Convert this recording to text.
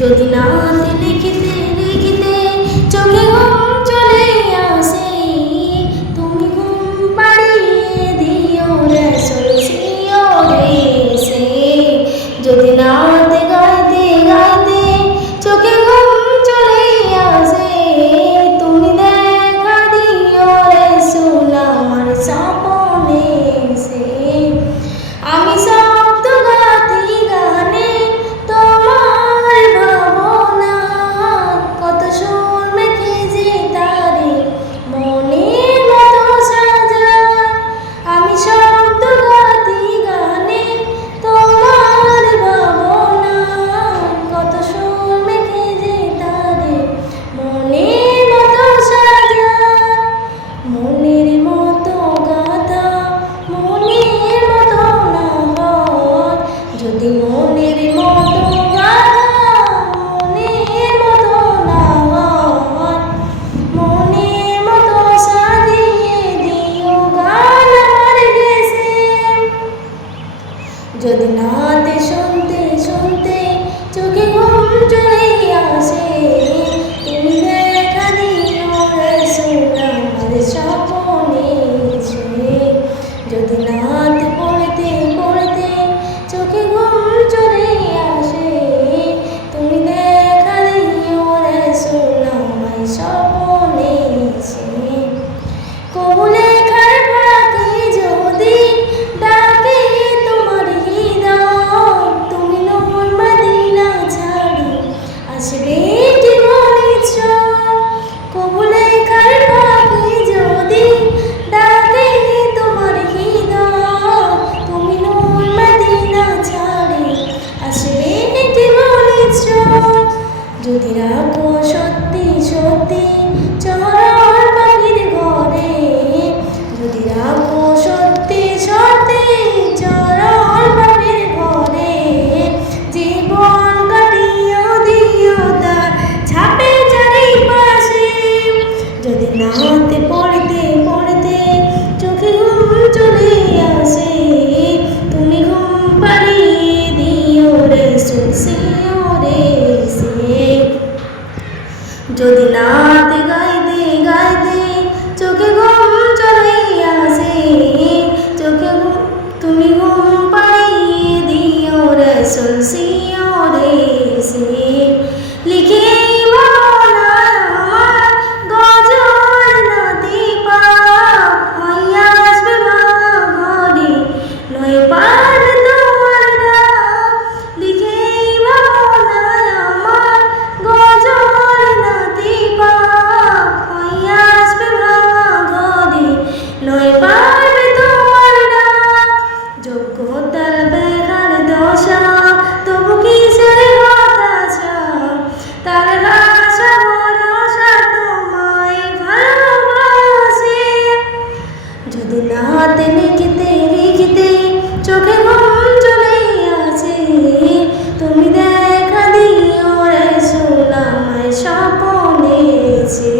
যদি নাতে লিখিতে লিখিতে চোখে ঘুম চলে আসে, তুমি ঘুম পাড়িয়ে দিও রে সলসিও রে সে। যদি নাতে গাইতে গাইতে চোখে ঘুম চলে আসে, তুমি দেখা দিও রে সোনা আমার স্বপ্নে সে। আমি শব্দ গাতি গানে তোমার ভাবনা, কত সুর মেখে যে তারে মনের মতো সাজায়। আমি শব্দ গাতি গানে তোমার ভাবনা, কত সুর মেখে যে তারে মনের মতো সাজায়। মনের মতো গাথা মনের মতো না হয়, যদি মনের মতো গাথা মনের মতো না হয়, মনের মতো সাজিয়ে দিও গান আমার গেছে। যদি নাতে শুনতে শুনতে চোখে ঘুম চলে আসে, তুমি দেখা দিও রে সোনা আমার স্বপ্নে সে। যদি নাতে পড়তে পড়তে চোখে ঘুম চলে আসে, তুমি দেখা দিও রে সোনা আমার স্বপ্নে সে। কবু লেখার ফাঁকে যদি ডাকে তোমার হৃদয়, তুমি নূর মদিনা ছাড়ি আসবে জীবনের ছোঁয়া। কবু লেখার ফাঁকে যদি ডাকে তোমার হৃদয়, তুমি নূর মদিনা ছাড়ি আসবে জীবনের ছোঁয়া। যদি রাখো সত্যি সত্যি চরণ পাখির ঘরে, যদি রাখো সত্যি সত্যি চরণ পাখির ঘরে, জীবন কাটিয়ে দিও তার ছাপে চারিপাশে। যদি নাতে পড়তে পড়তে চোখে ঘুম চলে আসে, তুমি ঘুম পাড়িয়ে দিও রে সলসিও রে সে। যদি নাতে গাইতে গাইতে চোখে ঘুম চলে আসে, চোখে তুমি ঘুম পাড়িয়ে দিও রে সলসিও রে সে। লিখে ভাবনায় আমার গজল নদী পার হইয়া আসবে ভাঙা ঘরে, নয় পারবে তোমার ডাক। লিখে ভাবনায় আমার গজল নদী পার হইয়া আসবে ভাঙা ঘরে, নয় পারবে তোমার ডাক। যোগ্যতার বেকার দশা তবু কিসের হতাশা, তার আশা ভরসা তোমায় ভালোবাসে। যদি নাতে লিখিতে লিখিতে চোখে ঘুম চলে আসে, তুমি দেখা দিও রে সোনা আমার স্বপ্নে সে।